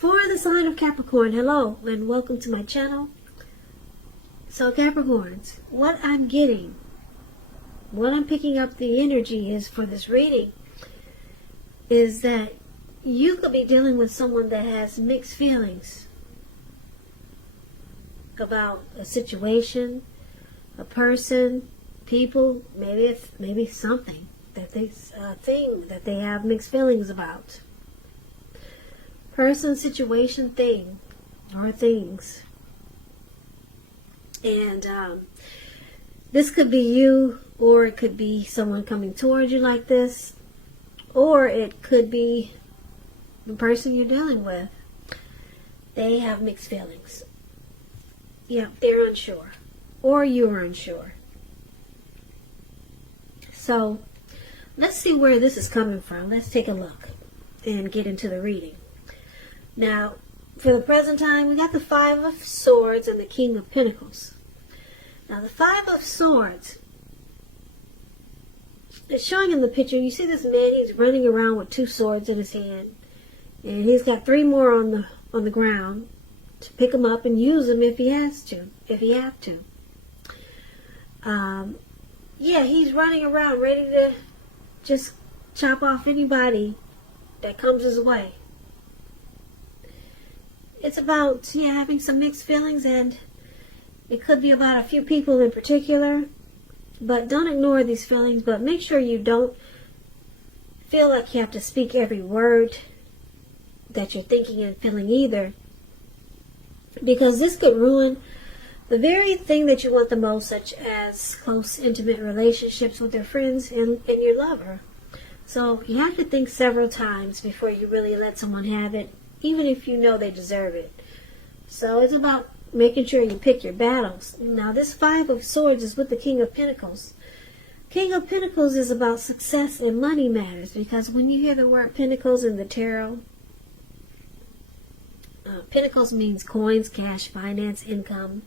For the sign of Capricorn, hello and welcome to my channel. So Capricorns, what I'm getting, what I'm picking up the energy is for this reading is that you could be dealing with someone that has mixed feelings about a situation, a person, people, maybe something that they thing that they have mixed feelings about. Person, situation, thing, or things. And this could be you, or it could be someone coming towards you like this, or it could be the person you're dealing with. They have mixed feelings. Yeah, they're unsure, or you're unsure. So let's see where this is coming from. Let's take a look and get into the reading. Now, for the present time, we got the Five of Swords and the King of Pentacles. Now, the Five of Swords, it's showing in the picture, you see this man, he's running around with two swords in his hand. And he's got three more on the ground to pick them up and use them if he has to, if he have to. Yeah, he's running around ready to just chop off anybody that comes his way. It's about, having some mixed feelings, and it could be about a few people in particular. But don't ignore these feelings, but make sure you don't feel like you have to speak every word that you're thinking and feeling either. Because this could ruin the very thing that you want the most, such as close, intimate relationships with your friends and your lover. So you have to think several times before you really let someone have it, even if you know they deserve it. So it's about making sure you pick your battles. Now, this Five of Swords is with the King of Pentacles. King of Pentacles is about success and money matters, because when you hear the word Pentacles in the tarot, Pentacles means coins, cash, finance, income.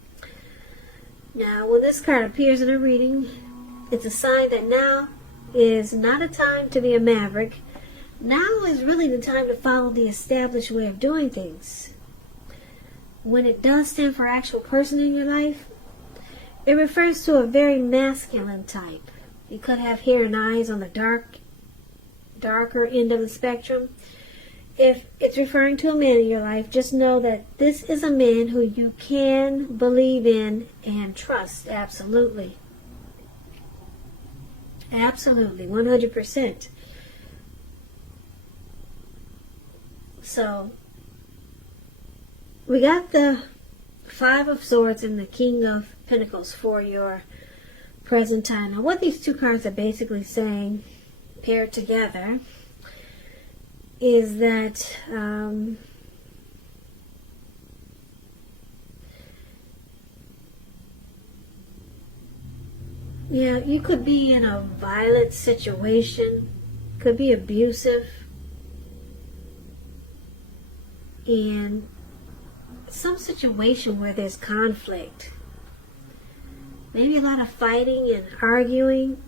Now, when this card appears in a reading, it's a sign that now is not a time to be a maverick. Now is really the time to follow the established way of doing things. When it does stand for actual person in your life, it refers to a very masculine type. You could have hair and eyes on the darker end of the spectrum. If it's referring to a man in your life, just know that this is a man who you can believe in and trust. Absolutely. Absolutely. 100%. So, we got the Five of Swords and the King of Pentacles for your present time. Now, what these two cards are basically saying, paired together, is that you could be in a violent situation, could be abusive, and some situation where there's conflict, maybe a lot of fighting and arguing,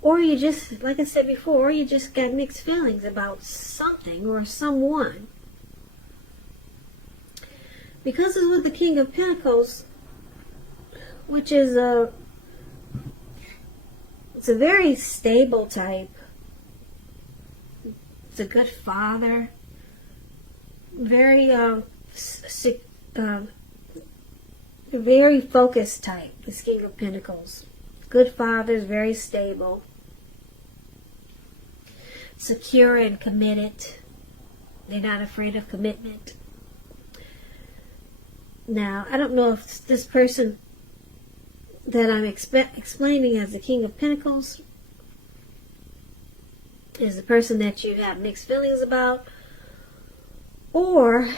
or you just, like I said before, you just got mixed feelings about something or someone. Because it's with the King of Pentacles, which is it's a very stable type. It's a good father. Very very focused type, this King of Pentacles. Good fathers, very stable, secure and committed. They're not afraid of commitment. Now, I don't know if this person that I'm explaining as the King of Pentacles is the person that you have mixed feelings about, or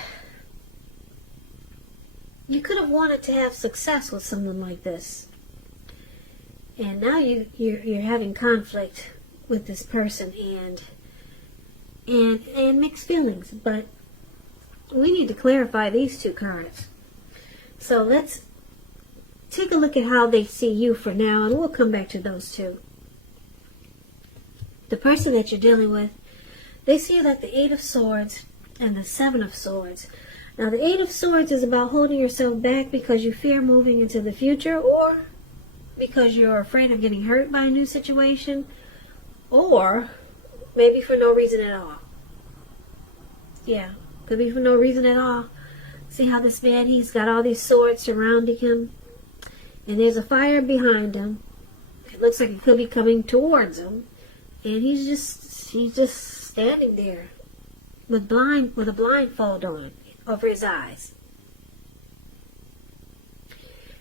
you could have wanted to have success with someone like this, and now you're having conflict with this person and mixed feelings. But we need to clarify these two cards. So let's take a look at how they see you for now, and we'll come back to those two. The person that you're dealing with They see you like the Eight of Swords and the Seven of Swords. Now, the Eight of Swords is about holding yourself back because you fear moving into the future, or because you're afraid of getting hurt by a new situation, or maybe for no reason at all. Yeah, could be for no reason at all. See how this man, he's got all these swords surrounding him, and there's a fire behind him. It looks like it could be coming towards him, and he's just standing there with a blindfold on over his eyes.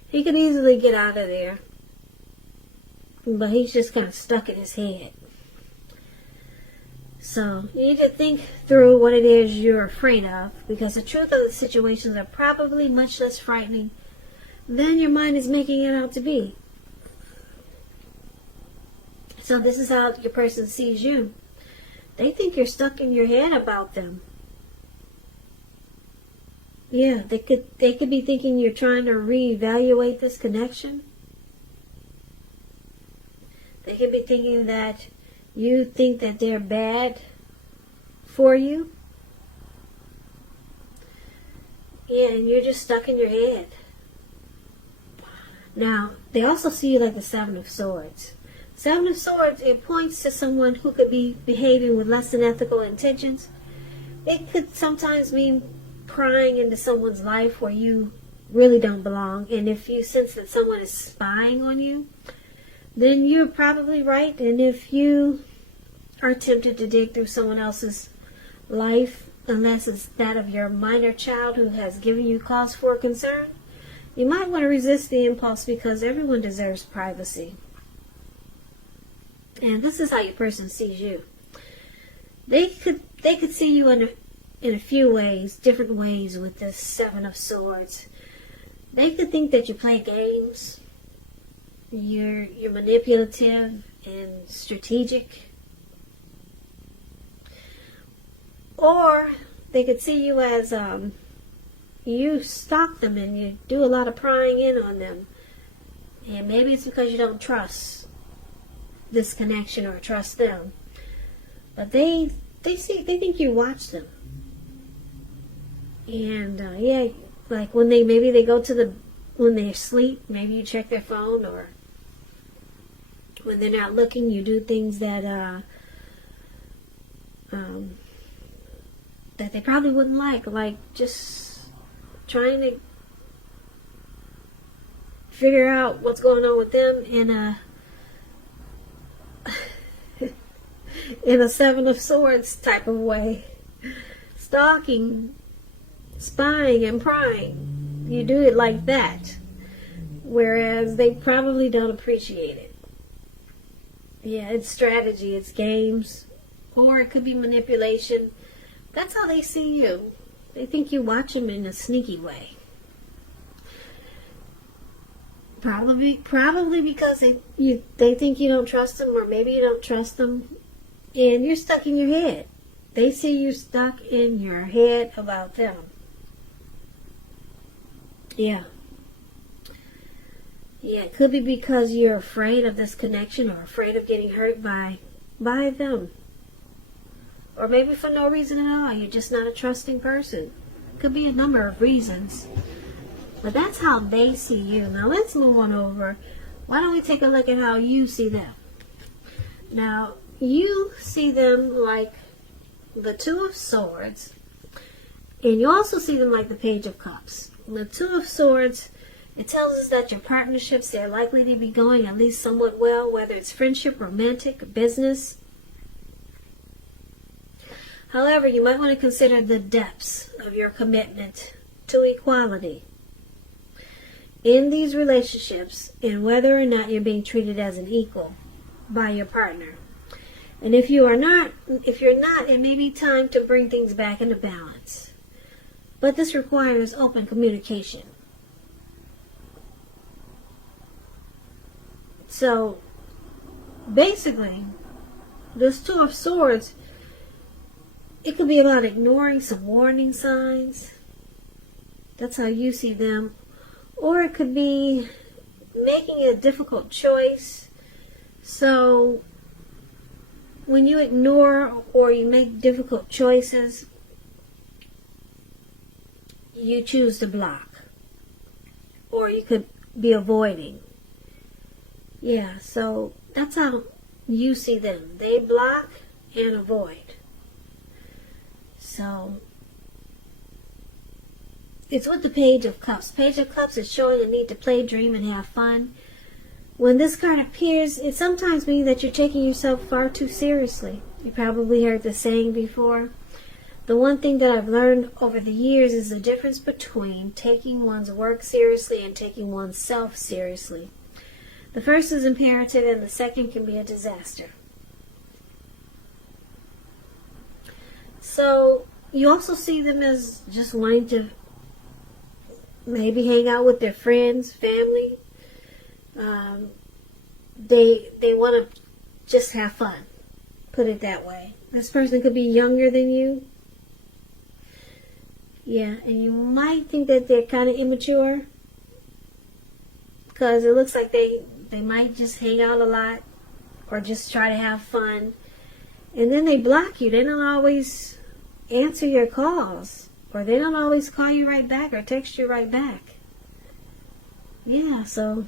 He could easily get out of there, but he's just kind of stuck in his head. So you need to think through what it is you're afraid of, because the truth of the situations are probably much less frightening than your mind is making it out to be. So this is how your person sees you. They think you're stuck in your head about them. Yeah, they could be thinking you're trying to reevaluate this connection. They could be thinking that you think that they're bad for you. Yeah, and you're just stuck in your head. Now, they also see you like the Seven of Swords. Seven of Swords, it points to someone who could be behaving with less than ethical intentions. It could sometimes mean prying into someone's life where you really don't belong. And if you sense that someone is spying on you, then you're probably right. And if you are tempted to dig through someone else's life, unless it's that of your minor child who has given you cause for concern, you might want to resist the impulse, because everyone deserves privacy. And this is how your person sees you. They could see you in a few ways, different ways with this Seven of Swords. They could think that you play games. You're manipulative and strategic. Or they could see you as you stalk them and you do a lot of prying in on them. And maybe it's because you don't trust this connection or trust them. But they think you watch them. And yeah, like when they when they sleep, maybe you check their phone, or when they're not looking, you do things that that they probably wouldn't like just trying to figure out what's going on with them in a Seven of Swords type of way. Stalking, spying, and prying. You do it like that. Whereas they probably don't appreciate it. Yeah, it's strategy, it's games. Or it could be manipulation. That's how they see you. They think you watch them in a sneaky way. Probably because they think you don't trust them, or maybe you don't trust them, and you're stuck in your head. They see you stuck in your head about them. Yeah. Yeah, it could be because you're afraid of this connection, or afraid of getting hurt by them. Or maybe for no reason at all. You're just not a trusting person. Could be a number of reasons. But that's how they see you. Now let's move on over. Why don't we take a look at how you see them? Now, you see them like the Two of Swords. And you also see them like the Page of Cups. The Two of Swords, it tells us that your partnerships, they're likely to be going at least somewhat well, whether it's friendship, romantic, or business. However, you might want to consider the depths of your commitment to equality in these relationships, and whether or not you're being treated as an equal by your partner. And if you're not, it may be time to bring things back into balance. But this requires open communication. So, basically, this Two of Swords, it could be about ignoring some warning signs. That's how you see them. Or it could be making a difficult choice. So, when you ignore or you make difficult choices, you choose to block. Or you could be avoiding. Yeah, so that's how you see them. They block and avoid. So it's with the Page of Cups. Page of Cups is showing a need to play, dream, and have fun. When this card appears, it sometimes means that you're taking yourself far too seriously. You probably heard the saying before. The one thing that I've learned over the years is the difference between taking one's work seriously and taking oneself seriously. The first is imperative and the second can be a disaster. So you also see them as just wanting to maybe hang out with their friends, family. They want to just have fun. Put it that way. This person could be younger than you. Yeah, and you might think that they're kind of immature. Because it looks like they might just hang out a lot. Or just try to have fun. And then they block you. They don't always answer your calls. Or they don't always call you right back or text you right back. Yeah, so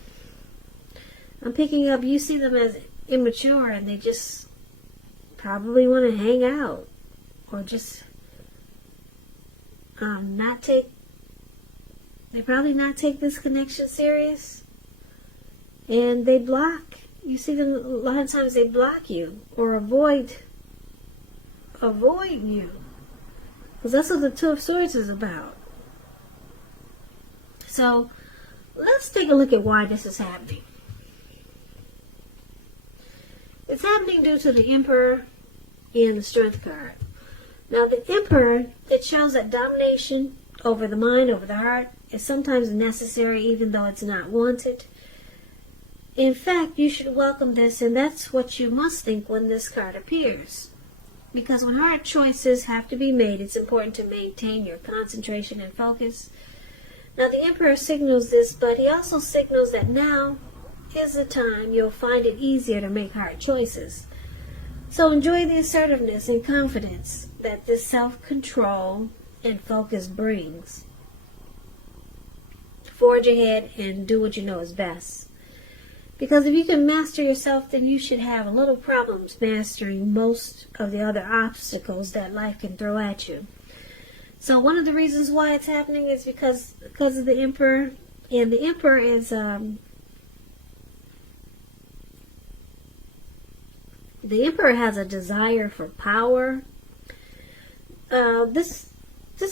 I'm picking up, you see them as immature and they just probably want to hang out. Or just they probably not take this connection serious. And they block. You see them, a lot of times they block you or avoid you. Because that's what the Two of Swords is about. So, let's take a look at why this is happening. It's happening due to the Emperor and the Strength card. Now, the Emperor, it shows that domination over the mind, over the heart, is sometimes necessary even though it's not wanted. In fact, you should welcome this, and that's what you must think when this card appears. Because when hard choices have to be made, it's important to maintain your concentration and focus. Now, the Emperor signals this, but he also signals that now is the time you'll find it easier to make hard choices. So enjoy the assertiveness and confidence that this self-control and focus brings. Forge ahead and do what you know is best. Because if you can master yourself, then you should have little problems mastering most of the other obstacles that life can throw at you. So one of the reasons why it's happening is because of the Emperor. And the Emperor is the Emperor has a desire for power. This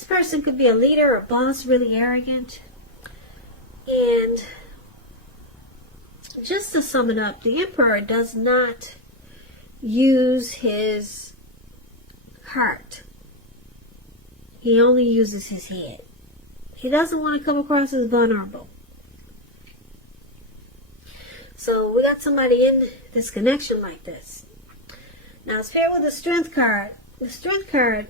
person could be a leader, a boss, really arrogant. And just to sum it up, the Emperor does not use his heart. He only uses his head. He doesn't want to come across as vulnerable. So we got somebody in this connection like this. Now it's fair with the Strength card. The Strength card,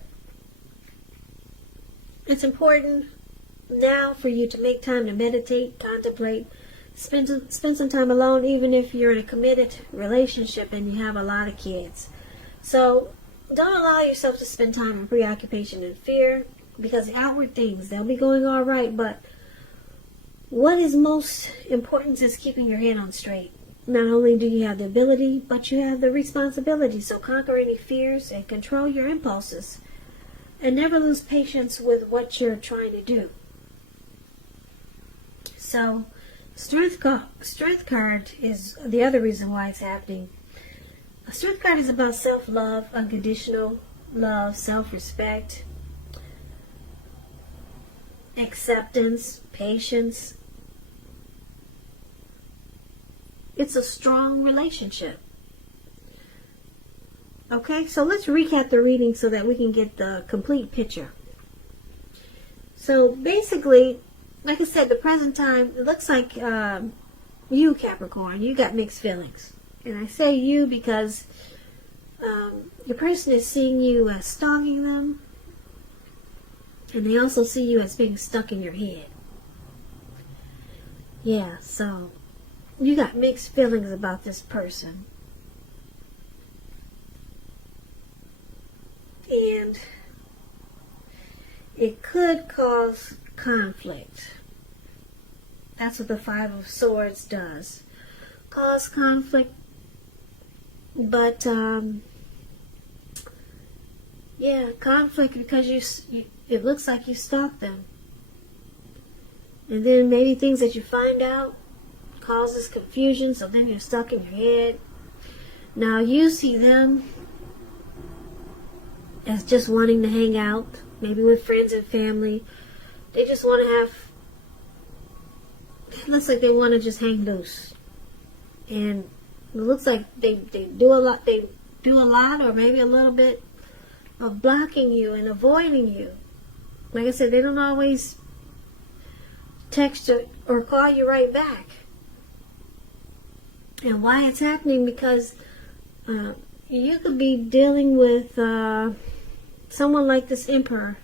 it's important now for you to make time to meditate, contemplate, spend some time alone, even if you're in a committed relationship and you have a lot of kids. So don't allow yourself to spend time in preoccupation and fear, because the outward things, they'll be going all right, but what is most important is keeping your head on straight. Not only do you have the ability, but you have the responsibility. So conquer any fears and control your impulses. And never lose patience with what you're trying to do. So Strength card is the other reason why it's happening. A Strength card is about self-love, unconditional love, self-respect, acceptance, patience. It's a strong relationship. Okay, so let's recap the reading so that we can get the complete picture. So basically, like I said, the present time, it looks like you, Capricorn, you got mixed feelings. And I say you because your person is seeing you as stalking them. And they also see you as being stuck in your head. Yeah, so you got mixed feelings about this person. and it could cause conflict. That's what the Five of Swords does. Cause conflict. But, yeah, conflict because it looks like you stalked them. And then maybe things that you find out causes confusion, so then you're stuck in your head. Now you see them as just wanting to hang out, maybe with friends and family. They just want to it looks like they want to just hang loose. And it looks like they do a lot or maybe a little bit of blocking you and avoiding you. Like I said, they don't always text or call you right back. And why it's happening, because you could be dealing with someone like this Emperor.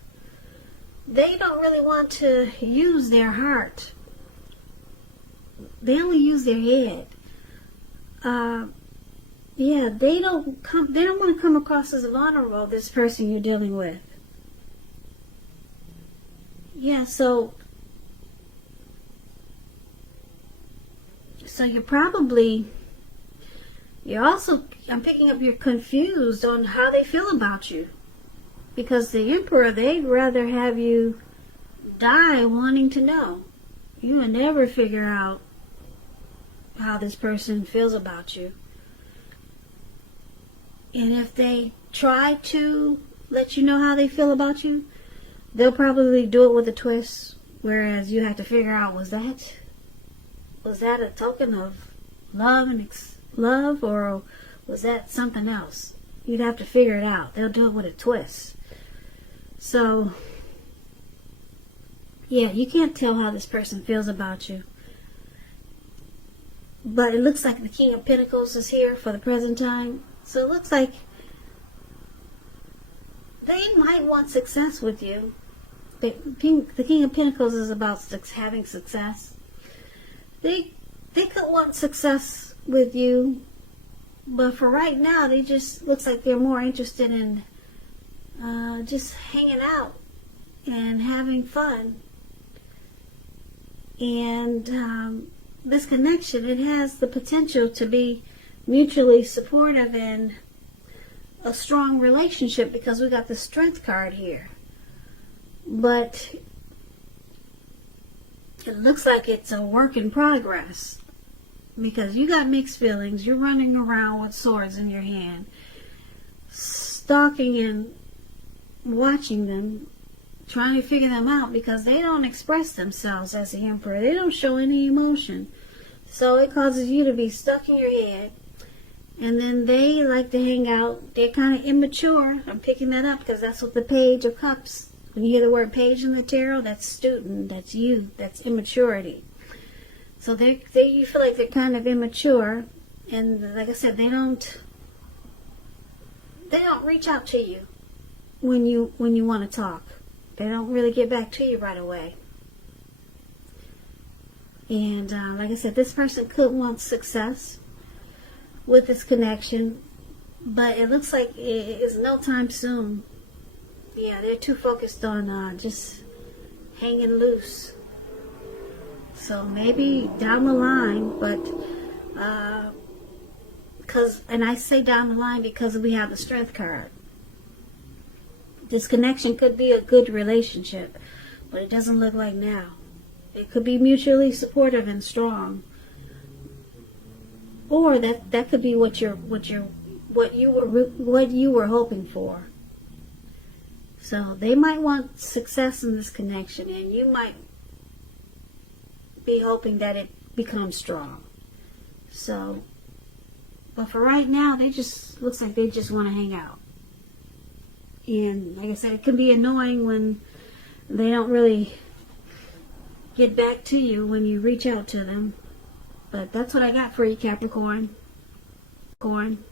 They don't really want to use their heart. They only use their head. Yeah, they don't want to come across as vulnerable, this person you're dealing with. Yeah, so I'm picking up you're confused on how they feel about you. Because the Emperor, they'd rather have you die wanting to know. You will never figure out how this person feels about you. And if they try to let you know how they feel about you, they'll probably do it with a twist. Whereas you have to figure out, was that a token of love, or was that something else? You'd have to figure it out. They'll do it with a twist. So, yeah, you can't tell how this person feels about you. But it looks like the King of Pentacles is here for the present time. So it looks like they might want success with you. The King of Pentacles is about having success. They could want success with you, but for right now, they just looks like they're more interested in just hanging out and having fun. And this connection, it has the potential to be mutually supportive and a strong relationship, because we got the Strength card here. But it looks like it's a work in progress, because you got mixed feelings. You're running around with swords in your hand, stalking and watching them, trying to figure them out, because they don't express themselves as the Emperor. They don't show any emotion. So it causes you to be stuck in your head. And then they like to hang out. They're kind of immature. I'm picking that up because that's what the Page of Cups, when you hear the word page in the tarot, that's student, that's youth, that's immaturity. So you feel like they're kind of immature. And like I said, they don't reach out to you when you want to talk. They don't really get back to you right away. And like I said, this person could want success with this connection, but it looks like it is no time soon. Yeah, they're too focused on just hanging loose. So maybe down the line, but and I say down the line because we have the Strength card. This connection could be a good relationship, but it doesn't look like now. It could be mutually supportive and strong, or that could be what you were hoping for. So they might want success in this connection, and you might be hoping that it becomes strong. So, but for right now, looks like they just want to hang out. And like I said, it can be annoying when they don't really get back to you when you reach out to them. But that's what I got for you, Capricorn. Corn.